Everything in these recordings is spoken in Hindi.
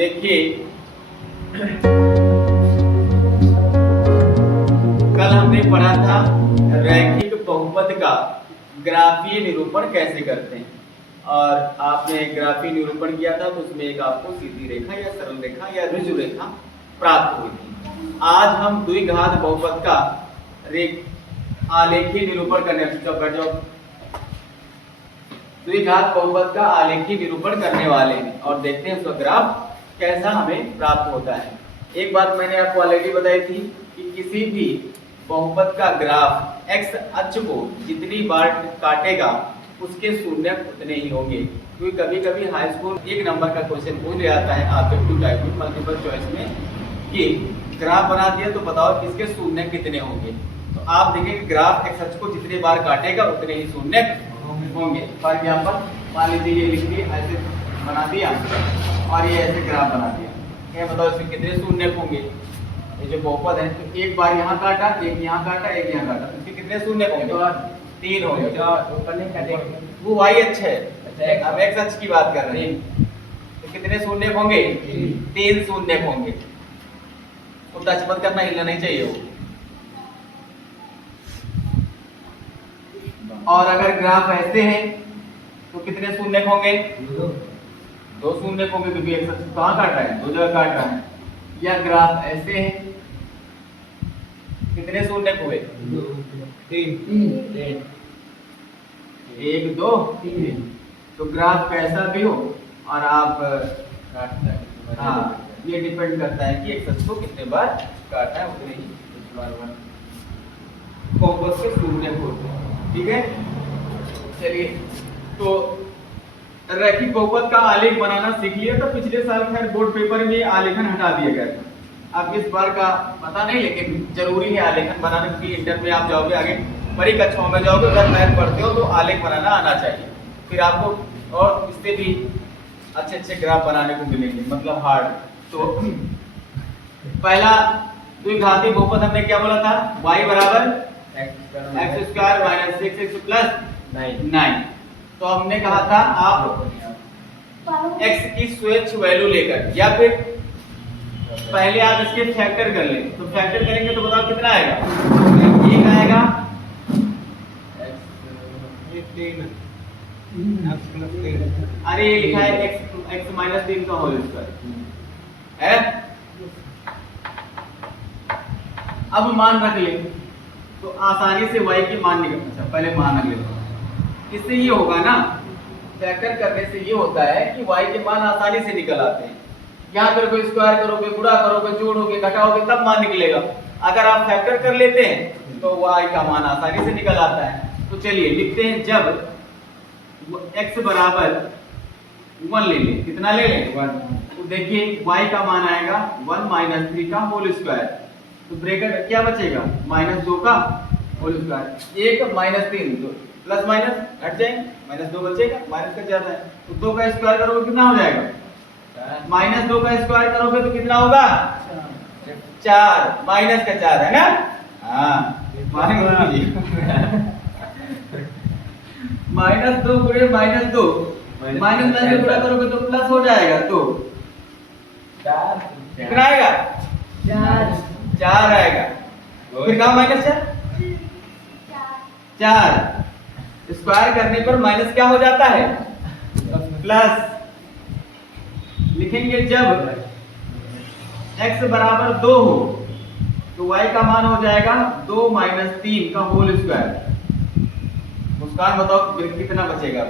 देखिए कल हमने पढ़ा था रैखिक बहुपद का ग्राफीय निरूपण कैसे करते हैं, और आपने ग्राफीय निरूपण किया था तो उसमें एक आपको सीधी रेखा या सरल रेखा या ऋजु रेखा प्राप्त हुई थी। आज हम द्विघात बहुपद का आलेखीय निरूपण करने द्विघात बहुपद का आलेखीय निरूपण करने वाले हैं और देखते हैं उसका ग्राफ कैसा हमें प्राप्त होता है। एक बात मैंने आपको ऑलरेडी बताई थी कि किसी भी बहुपद का ग्राफ एक्स अक्ष को जितनी बार काटेगा उसके शून्य उतने ही होंगे, क्योंकि कभी कभी हाई स्कूल एक नंबर का क्वेश्चन पूछ जाता है ऑब्जेक्टिव टाइप में मल्टीपल चॉइस में कि ग्राफ बना दिया तो बताओ इसके शून्य कितने होंगे। तो आप देखेंगे ग्राफ एक्स अक्ष को जितनी बार काटेगा उतने ही शून्य होंगे। फॉर एग्जाम्पल मान लीजिए ये लिख दिए, ऐसे बना दिया और ये ऐसे ग्राफ बना दिया, क्या बताओ इसमें कितने शून्य होंगे। ये जो बहुपद है तो एक बार यहाँ काटा, एक यहाँ काटा, एक यहाँ काटा, इसके कितने शून्य होंगे? 3 होंगे। वो वाई अक्ष है, अब एक्स अक्ष की बात कर रहे हैं तो कितने शून्य होंगे? 3 शून्य होंगे। तो टच मत करना, हिलना नहीं चाहिए वो। और अगर ग्राफ ऐसे है तो कितने शून्य होंगे? 2 शून्य होंगे, क्योंकि एक्स अक्ष कहाँ काट रहा है? 2 जगह काट रहा है। या ग्राफ ऐसे है, कितने शून्य हुए? 3 1 2 3। तो ग्राफ कैसा भी हो और आप हाँ ये डिपेंड करता है कि एक्स अक्ष को कितने बार काटना है, उतने ही बहुपद के शून्य होते हैं। ठीक है, चलिए तो रैखिक बहुपद का आलेख बनाना सीख लिया। तो पिछले साल खैर बोर्ड पेपर में आलेखन हटा दिया गया। अब इस बार का पता नहीं, लेकिन जरूरी है आलेखन बनाने की। इंटर में आप जाओगे, आगे बड़ी कक्षाओं में जाओगे, अगर मैथ पढ़ते हो तो आलेख बनाना आना चाहिए, फिर आपको और इससे भी अच्छे अच्छे ग्राफ बनाने को मिलेंगे, मतलब हार्ड। तो पहला द्विघाती बहुपद हमने क्या बोला था? y बराबर x square minus 6x plus 9। तो हमने कहा था आप x की स्वेच्छ वैल्यू लेकर, या फिर पहले आप इसके फैक्टर कर लें। तो फैक्टर करेंगे तो बताओ कितना आएगा? 1 आएगा, अरे ये लिखा है x माइनस 3 का होल स्क्वायर है। अब मान रख ले तो आसानी से y के मान निकल। अच्छा पहले मान रख लेते हैं, इससे ये होगा ना, फैक्टर करने से ये होता है कि y के मान आसानी से निकल आते हैं। यहाँ पर कोई स्क्वायर करोगे, गुणा करोगे, जोड़ोगे, घटाओगे तब मान निकलेगा। अगर आप फैक्टर कर लेते हैं तो y का मान आसानी से निकल आता है। तो चलिए लिखते हैं, जब x बराबर 1 ले लें, कितना ले लें? 1। तो देखिए y का मान आएगा 1 माइनस 3 का होल स्क्वायर। तो ब्रैकेट क्या बचेगा? -2 का होल स्क्वायर। 1 माइनस 3 तो प्लस माइनस हट जाएंगे, -2 बचेगा, माइनस का ज्यादा है तो 2 का स्क्वायर करोगे कितना हो जाएगा? -2 का स्क्वायर करोगे तो कितना होगा? 4। माइनस का 4 है ना? हाँ -2 गुणे -2, माइनस में गुणा करोगे तो प्लस हो जाएगा। तो 4 कितना आएगा? 4 आएगा। फिर कहा माइनस 4 स्क्वायर करने पर माइनस क्या हो जाता है? प्लस। लिखेंगे जब x बराबर 2 हो तो y का मान हो जाएगा 2 माइनस 3 का होल स्क्वायर। मुस्कान बताओ कितना बचेगा?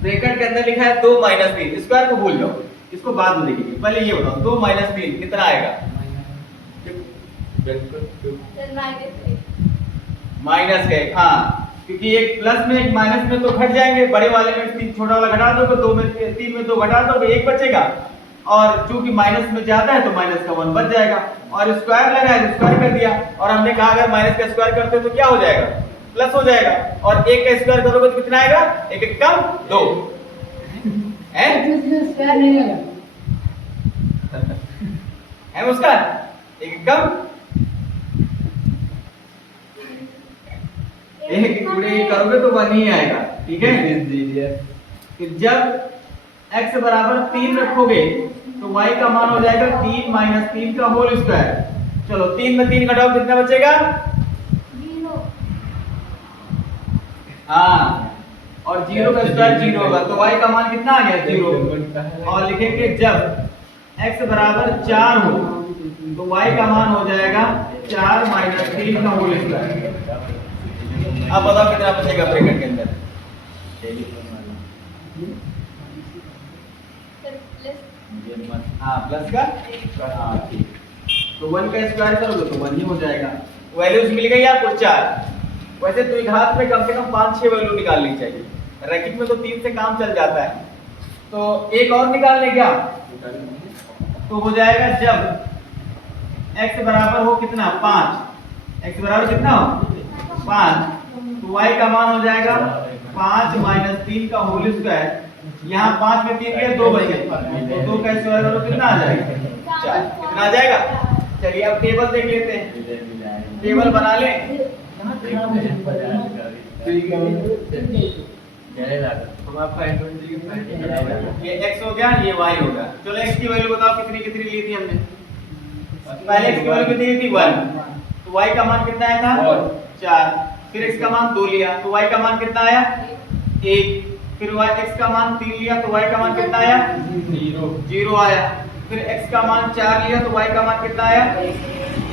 ब्रैकेट के अंदर लिखा है 2 माइनस 3, स्क्वायर को भूल जाओ, इसको बाद में देखेंगे। पहले ये बताओ 2 माइनस 3 कितना आएगा? माइनस का 1। हाँ, क्योंकि एक प्लस में एक माइनस में तो घट जाएंगे, बड़े वाले में 3 छोटा वाला घटा दोगे, 2 में 3 में 2 घटा दोगे, 1 बचेगा। और चूंकि माइनस में ज्यादा है तो माइनस का 1 बच जाएगा। और स्क्वायर लगा है तो स्क्वायर कर दिया, और हमने कहा अगर माइनस का स्क्वायर करते हो तो क्या हो जाएगा? प्लस हो जाएगा। और 1 का स्क्वायर करोगे तो कितना आएगा? 1 1 कम 2 है उसका 1 1 कम एक गुणे करोगे तो 1 ही आएगा, ठीक है। फिर जब x बराबर 3 रखोगे तो y का मान हो जाएगा 3 माइनस 3 का होल स्क्वायर। चलो 3 में 3 घटाओ कितना बचेगा? 0। हाँ, और 0 का स्क्वायर 0 होगा तो y का मान कितना आ गया? 0। और लिखेंगे जब x बराबर 4 हो तो y का मान हो जाएगा 4 माइनस 3 का होल स्क्वायर। अब बताओ कितना बचेगा ब्रैकेट के अंदर? हाँ प्लस का, हाँ ठीक। तो 1 का स्क्वायर करोगे तो 1 ही हो जाएगा। वैल्यूज मिल गई आपको 4। वैसे द्विघात में कम से कम 5-6 वैल्यू निकालनी चाहिए, रैखिक में तो 3 से काम चल जाता है। तो एक और निकाल ले क्या? तो हो जाएगा जब x बराबर हो कितना? 5। x बराबर कितना हो? 5। तो y का मान हो जाएगा 5 माइनस 3 का होल स्क्वायर। यहाँ 5 में 3 के 2 बचे तो 2 का स्क्वायर करो कितना आ जाएगा? 4। कितना आ जाएगा? चलिए अब टेबल देख लेते हैं, टेबल बना ले। ये x हो गया, ये y होगा। चलो x की वैल्यू बताओ कितनी कितनी ली थी हमने? पहले x की वैल्यू कितनी थी? 1। तो y का मान कितना आया था? 4। फिर x का मान 2 लिया तो y का मान कितना आया? 1। फिर x का मान 3 लिया तो y का मान कितना आया? 0 आया। फिर x का मान 4 लिया तो y का मान कितना आया?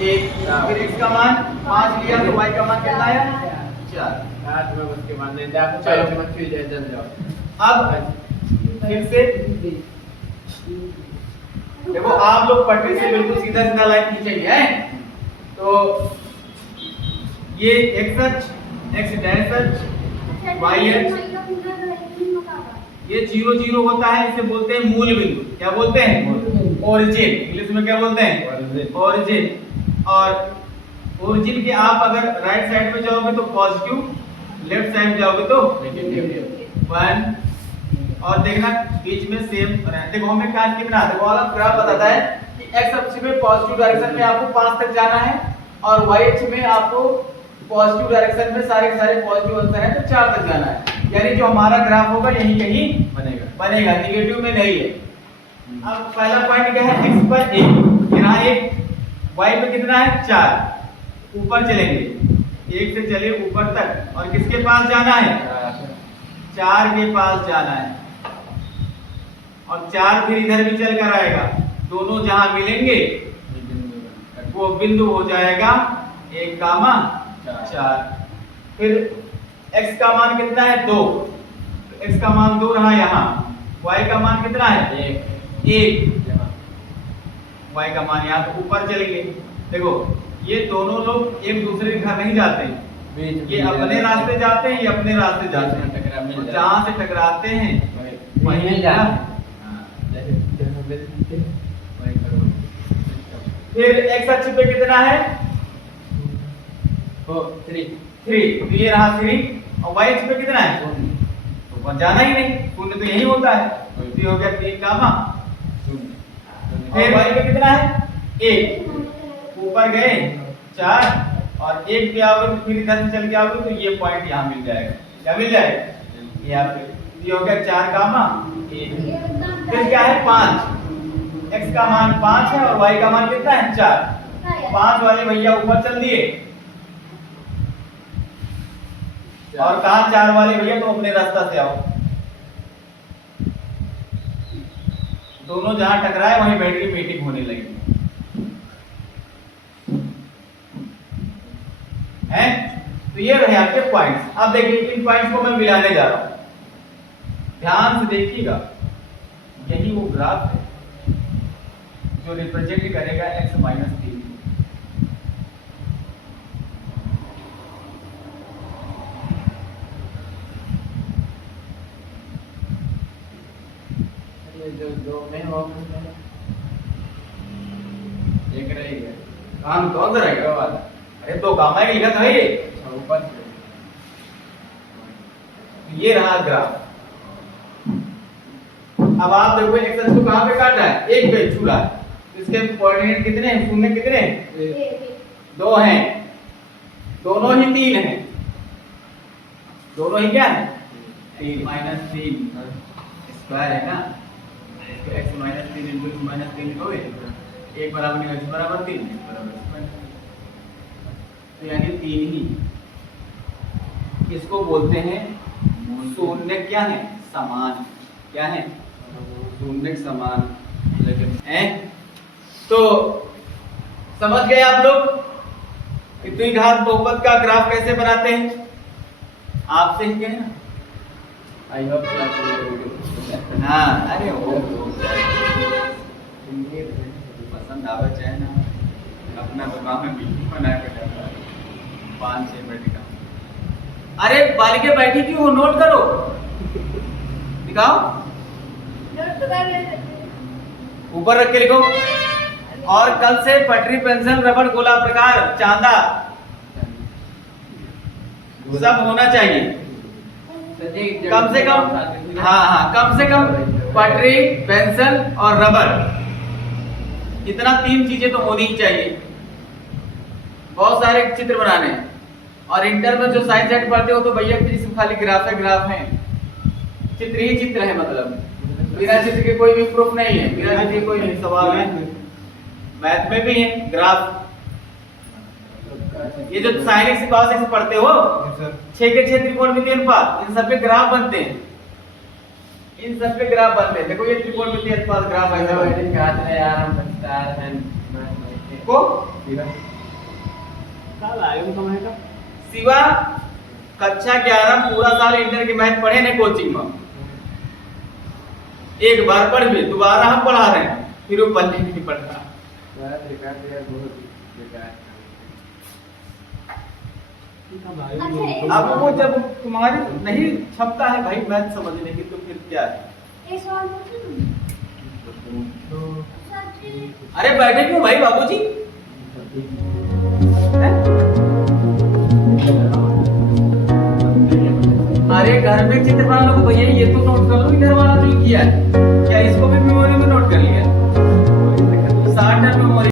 1। फिर x का मान 5 लिया तो y का मान कितना आया? 4। अब फिर से देखो, आप लोग पटरी से बिल्कुल सीधा सीधा लाइन खींचेंगे हैं। तो ये x अक्ष, x डैश अक्ष, y अक्ष, ये 0 0 होता है, इसे बोलते हैं मूल बिंदु। क्या बोलते हैं? ओरिजिन। इंग्लिश में क्या बोलते हैं? ओरिजिन। और ओरिजिन के आप अगर राइट साइड में जाओगे तो पॉजिटिव, लेफ्ट साइड जाओगे तो नेगेटिव। 1 और देखना बीच में सेम देखो हमें क्या कितना देखो वाला ग्राफ बताता है कि x अक्ष में पॉजिटिव डायरेक्शन में आपको 5 तक जाना है और y अक्ष में आपको पॉजिटिव डायरेक्शन में सारे पॉजिटिव आंसर है तो 4 तक जाना है। यानी जो हमारा ग्राफ होगा यही कहीं बनेगा, नेगेटिव में नहीं है। अब पहला पॉइंट क्या है? x पर 1, यहाँ 1, y पे कितना है? 4। ऊपर चलेंगे, 1 से चले ऊपर तक और किसके पास जाना है? 4 के पास जाना है। और 4 फिर इधर भी चल कर आएगा, दोनों जहां मिलेंगे वो बिंदु हो जाएगा 1, 4। फिर x का मान कितना है? 2। x का मान 2 रहा यहाँ। y का मान कितना है? 1। y का मान यहाँ तो ऊपर चलेंगे। देखो ये दोनों लोग एक दूसरे के घर नहीं जाते हैं, ये अपने रास्ते जाते हैं, ये अपने रास्ते जाते हैं। तो जहाँ से टकराते हैं वहीं जाते हैं। फिर x अक्ष पे कितना है? 3। तो ये रहा 3 और y अक्ष पे कितना है? तो ऊपर जाना ही नहीं, शून्य तो यही होता है। तो ये हो गया 3 का मान 0। फिर y पे कितना है? 1। ऊपर गए 4 और 1 पे आओगे तो फिर इधर से चल के आओगे तो ये पॉइंट यहाँ मिल जाएगा। क्या मिल जाएगा? यहाँ पे ये हो गया 4 का मान 1। फिर क्या है? 5। x का मान 5 है और y का मान कितना है? 4। 5 वाले भैया ऊपर चल दिए और कहा 4 वाले भैया तो अपने रास्ता से आओ। दोनों जहां टकराए वहीं बैटरी मीटिंग होने लगी है। तो ये रहे आपके पॉइंट्स। अब देखिए इन पॉइंट्स को मैं मिलाने जा रहा हूं, ध्यान से देखिएगा। यही वो ग्राफ है जो रिप्रेजेंट करेगा x माइनस 3। जो में हो देख रही है काम कौन सा रहेगा वाला? अरे तो काम है लिखा था ये ऊपर। ये रहा ग्राफ। अब आप देखो x अक्ष को कहां पे काटा है? 1 पे छू रहा है। इसके कोऑर्डिनेट कितने हैं? शून्य कितने? 2 हैं, दोनों ही 3 हैं। दोनों ही क्या है 3 माइनस 3 स्क्वायर है ना, इसको x minus 3 into x minus 3 लिखोगे, एक बराबर निकल x बराबर 3 x बराबर x माइनस 3, तो यानी 3 ही। इसको बोलते हैं शून्य क्या है समान, क्या है शून्य समान है। तो समझ गए आप लोग कि द्विघात बहुपद का ग्राफ कैसे बनाते हैं, आपसे ही कहे ना। आई होप हाँ अरे वो पसंद आवे चाहे ना, अपना दुकान में मीटिंग बना के जाता है 5-6 मिनट का। अरे बालिके बैठी क्यों हो, नोट करो, दिखाओ, नोट तो कर लेते ऊपर रख के लिखो। और कल से पटरी पेंसिल रबड़ गोला प्रकार चांदा सब होना चाहिए, कम से कम। हाँ कम से कम पटरी पेंसिल और रबड़, इतना 3 चीजें तो होनी ही चाहिए। बहुत सारे चित्र बनाने हैं, और इंटर में जो साइंस सेट पढ़ते हो तो भैया इसमें खाली ग्राफ है, चित्र ही चित्र है, मतलब बिना चित्र के कोई भी प्रूफ नहीं है, बिना चित्र के कोई नहीं सवाल है। मैथ में भी है ग्राफ, ये जो साइनिक से कॉस से पढ़ते हो 6 के 6 त्रिकोणमितीय अनुपात, इन सब पे ग्राफ बनते हैं, इन सब पे ग्राफ बनते हैं। देखो ये त्रिकोणमितीय अनुपात ग्राफ ऐसा है यार हम बचता है को कल आए उनका मैं का सिवा कक्षा 11 पूरा साल इंटर के मैथ पढ़े ने कोचिंग में, एक बार पढ़ भी दोबारा हम पढ़ा रहे हैं, फिर वो पढ़ने नहीं पढ़ता। बहुत बेकार आपको जब तुम्हारी नहीं छपता है भाई मैथ समझने की, तो फिर क्या है। एक सवाल पूछूं सर जी? अरे बैठे क्यों भाई बाबूजी, अरे घर में चित्र बना लो भैया, ये तो नोट कर लो इधर वाला जो किया है, क्या इसको भी मेमोरी में नोट कर लिया।